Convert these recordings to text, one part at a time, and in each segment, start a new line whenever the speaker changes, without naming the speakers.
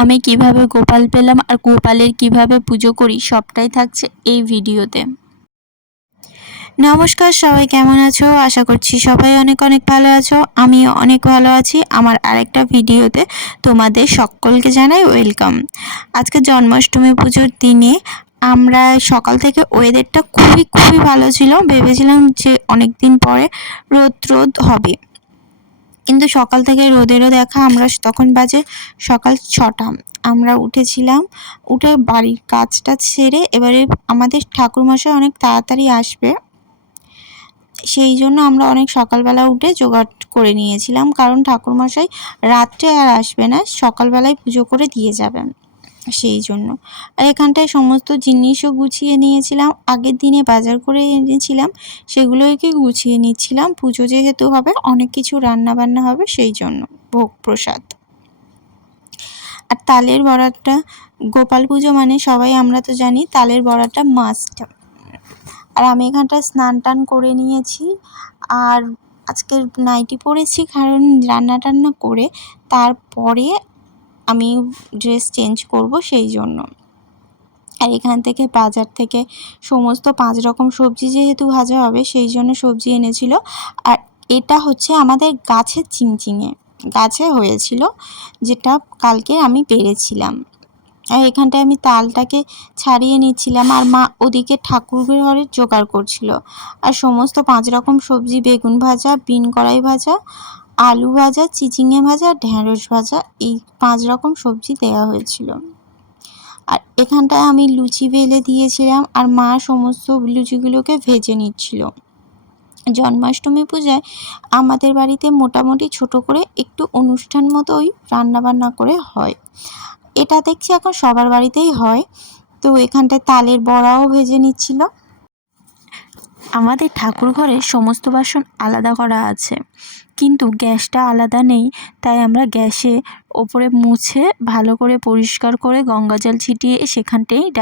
আমি কীভাবে গোপাল পেলাম আর গোপালের কীভাবে পুজো করি সবটাই থাকছে এই ভিডিওতে। নমস্কার, সবাই কেমন আছো? আশা করছি সবাই অনেক অনেক ভালো আছো। আমি অনেক ভালো আছি। আমার আরেকটা ভিডিওতে তোমাদের সকলকে জানাই ওয়েলকাম। আজকে জন্মাষ্টমী পুজোর দিনে আমরা সকাল থেকে ওয়েদারটা খুবই খুবই ভালো ছিল। ভেবেছিলাম যে অনেক দিন পরে রোদ রোদ হবে। কিন্তু সকাল থেকে রোদেরও দেখা, আমরা তখন বাজে সকাল ছটা। আমরা উঠেছিলাম, উঠে বাড়ির কাজটা ছেড়ে এবারে আমাদের ঠাকুরমশাই অনেক তাড়াতাড়ি আসবে। সেই জন্য আমরা অনেক সকালবেলা উঠে জোগাড় করে নিয়েছিলাম, কারণ ঠাকুরমশাই রাত্রে আর আসবে না, সকালবেলায় পুজো করে দিয়ে যাবেন। সেই জন্য। আর এখানটায় সমস্ত জিনিসও গুছিয়ে নিয়েছিলাম। আগের দিনে বাজার করে এনেছিলাম, সেগুলোকে গুছিয়ে নিচ্ছিলাম। পুজো যেহেতু হবে, অনেক কিছু রান্না বান্না হবে, সেই জন্য ভোগ প্রসাদ। আর তালের বড়াটা, গোপাল পুজো মানে সবাই, আমরা তো জানি, তালের বড়াটা মাস্ট আর আমি এখানটা স্নান টান করে নিয়েছি। আর আজকের নাইটি পরেছি কারণ রান্না টান্না করে তারপরে আমি ড্রেস চেঞ্জ করব সেই জন্য। আর এখান থেকে বাজার থেকে সমস্ত পাঁচ রকম সবজি যেহেতু ভাজা হবে, সেই জন্য সবজি এনেছিল। আর এটা হচ্ছে আমাদের গাছের চিংচিঙে। গাছে হয়েছিল, যেটা কালকে আমি পেরেছিলাম। আর এখানটায় আমি তালটাকে ছাড়িয়ে নিচ্ছিলাম, আর মা ওদিকে ঠাকুর ঘরে জোগাড় করছিল। আর সমস্ত পাঁচ রকম সবজি, বেগুন ভাজা, বিন কড়াই ভাজা আলু ভাজা, চিচিঙে ভাজা ঢ্যাঁড়স ভাজা, এই পাঁচ রকম সবজি দেওয়া হয়েছিল। আর এখানটায় আমি লুচি বেলে দিয়েছিলাম আর মা সমস্ত লুচিগুলোকে ভেজে নিচ্ছিল। জন্মাষ্টমী পূজায় আমাদের বাড়িতে মোটামুটি ছোট করে একটু অনুষ্ঠান মতোই রান্নাবান্না করে হয়। এটা দেখছি এখন সবার বাড়িতেই হয়। তো এখানটায় তালের বড়াও ভেজে নিচ্ছিল। আমাদের ঠাকুর ঘরে সমস্ত বাসন আলাদা করা আছে। কিন্তু গ্যাসটা আলাদা নেই, তাই আমরা গ্যাসে ওপরে মুছে ভালো করে পরিষ্কার করে গঙ্গা জল ছিটিয়ে সেখানটাই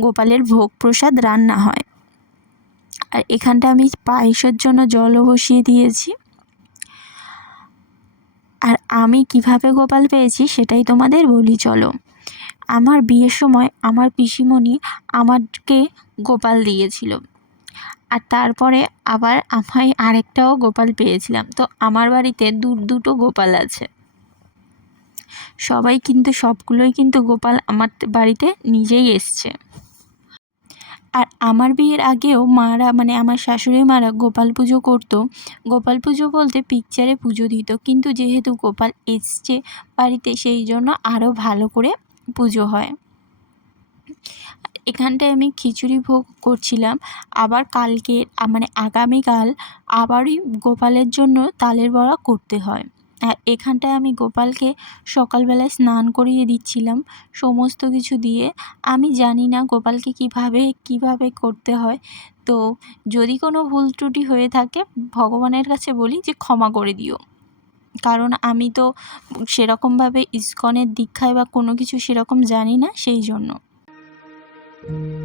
গোপালের ভোগ প্রসাদ রান্না হয়। আর এখানটা আমি পায়েসের জন্য জলও বসিয়ে দিয়েছি। আর আমি কীভাবে গোপাল পেয়েছি সেটাই তোমাদের বলি, চলো। আমার বিয়ের সময় আমার পিসিমণি আমাকে গোপাল দিয়েছিল। আর তারপরে আবার আমায় আরেকটাও গোপাল পেয়েছিলাম। তো আমার বাড়িতে দু, দুটো গোপাল আছে। সবাই কিন্তু, সবগুলোই কিন্তু গোপাল আমার বাড়িতে নিজেই এসছে। আর আমার বিয়ের আগেও মারা মানে আমার শাশুড়ি মারা গোপাল পুজো করতো। গোপাল পুজো বলতে পিকচারে পুজো দিত। কিন্তু যেহেতু গোপাল এসছে বাড়িতে, সেই জন্য আরও ভালো করে পুজো হয়। এখানটায় আমি খিচুড়ি ভোগ করছিলাম। আবার কালকে মানে আগামীকাল আবারই গোপালের জন্য তালের বড়া করতে হয়। আর এখানটায় আমি গোপালকে সকালবেলায় স্নান করিয়ে দিচ্ছিলাম সমস্ত কিছু দিয়ে। আমি জানি না গোপালকে কীভাবে কীভাবে করতে হয়। তো যদি কোনো ভুল ত্রুটি হয়ে থাকে, ভগবানের কাছে বলি যে ক্ষমা করে দিও। কারণ আমি তো সেরকমভাবে ইস্কনের দীক্ষায় বা কোনো কিছু সেরকম জানি না সেই জন্য। আর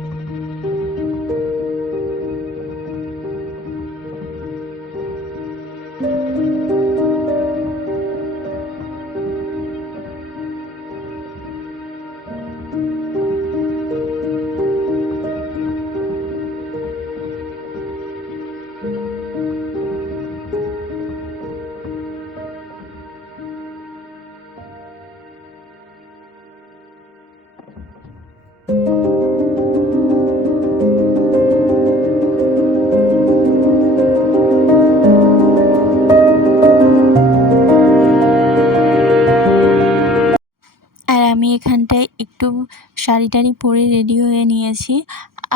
একটু শাড়ি টাড়ি পরে রেডি হয়ে নিয়েছি।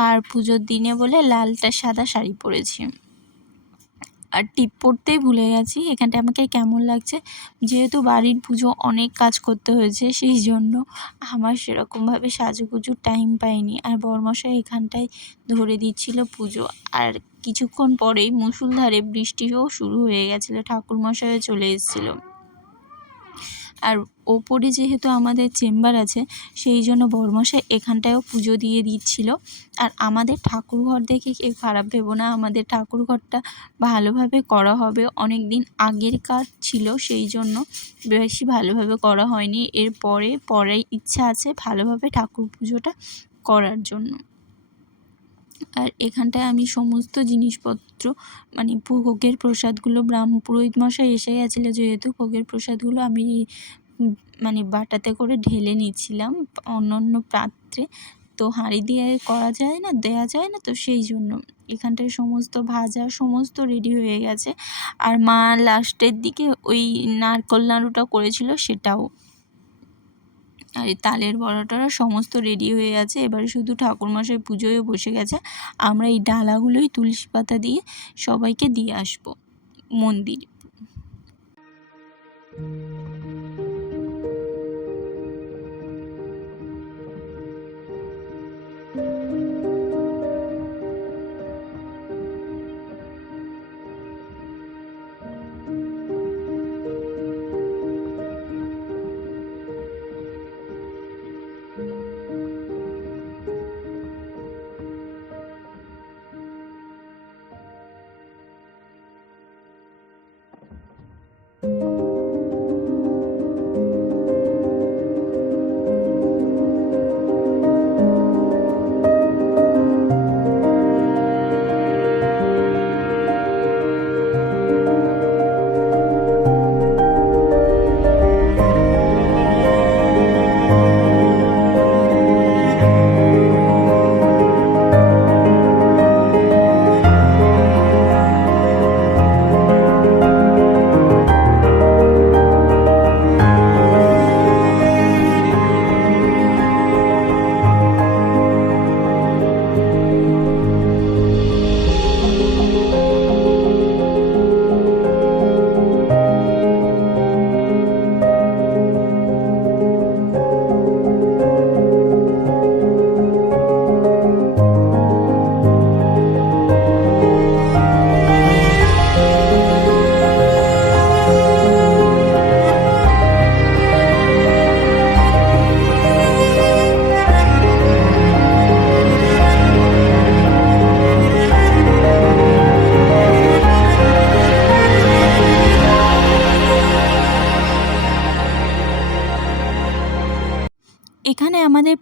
আর পুজোর দিনে বলে লালটা সাদা শাড়ি পরেছি। আর টিপ পরতেই ভুলে গেছি, এখানটা আমাকে কেমন লাগছে? যেহেতু বাড়ির পুজো অনেক কাজ করতে হয়েছে, সেই জন্য আমার সেরকমভাবে সাজুগুজুর টাইম পাইনি। আর বরমশাই এখানটায় ধরে দিচ্ছিল পুজো। আর কিছুক্ষণ পরেই মুসুলধারে বৃষ্টিও শুরু হয়ে গেছিল, ঠাকুরমশাইও চলে এসেছিল। আর ওপরে যেহেতু আমাদের চেম্বার আছে, সেই জন্য বড়মশাই এখানটায়ও পুজো দিয়ে দিচ্ছিল। আর আমাদের ঠাকুরঘর দেখে কেউ খারাপ ভেবো না, আমাদের ঠাকুরঘরটা ভালোভাবে করা হবে। অনেক দিন আগের কাজ ছিল, সেই জন্য বেশি ভালোভাবে করা হয়নি। এরপরে পরে ইচ্ছা আছে ভালোভাবে ঠাকুর পুজোটা করার জন্য। আর এখানটায় আমি সমস্ত জিনিসপত্র মানে ভোগের প্রসাদগুলো ব্রাহ্ম পুরোহিত মশাই এসে গেছিল যেহেতু, ভোগের প্রসাদগুলো আমি মানে বাটাতে করে ঢেলে নিচ্ছিলাম অন্য অন্য পাত্রে। তো হাঁড়ি দিয়ে করা যায় না, দেয়া যায় না, তো সেই জন্য। এখানটায় সমস্ত ভাজা সমস্ত রেডি হয়ে গেছে। আর মা লাস্টের দিকে ওই নারকল নাড়ুটা করেছিল সেটাও। আর তালের বড়াটারা সমস্ত রেডি হয়ে আছে এবারে শুধু ঠাকুরমশাই পুজোয় বসে গেছে। আমরা এই ডালাগুলোই তুলসী পাতা দিয়ে সবাইকে দিয়ে আসব। মন্দির। এখানে আমাদের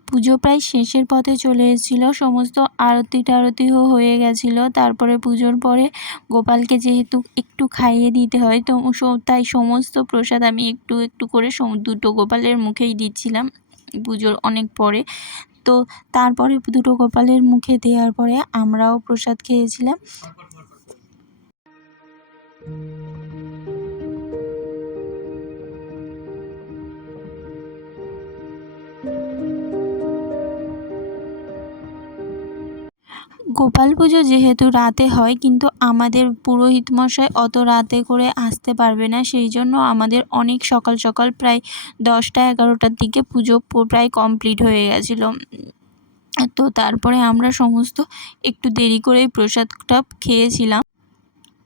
পুজো প্রায় শেষের পথে চলে এসেছিল। সমস্ত আরতি টারতিও হয়ে গেছিল। তারপরে পুজোর পরে গোপালকে যেহেতু একটু খাইয়ে দিতে হয়, তো তাই সমস্ত প্রসাদ আমি একটু একটু করে দুটো গোপালের মুখেই দিচ্ছিলাম পুজোর অনেক পরে। তো তারপরে দুটো গোপালের মুখে দেওয়ার পরে আমরাও প্রসাদ খেয়েছিলাম। গোপাল পুজো যেহেতু রাতে হয়, কিন্তু আমাদের পুরোহিত মশাই অত রাতে করে আসতে পারবে না। সেই জন্য আমাদের অনেক সকাল সকাল প্রায় দশটা এগারোটার দিকে পুজো প্রায় কমপ্লিট হয়ে গেছিল। তো তারপরে আমরা সমস্ত একটু দেরি করেই প্রসাদটা খেয়েছিলাম।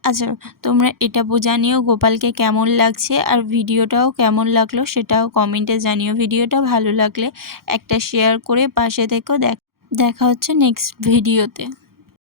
আচ্ছা তোমরা এটা জানিও গোপালকে কেমন লাগছে আর ভিডিওটাও কেমন লাগল সেটাও কমেন্টে জানিও। ভিডিওটা ভালো লাগলে একটা শেয়ার করে পাশে থেকেও দেখ, দেখা হচ্ছে নেক্সট ভিডিওতে।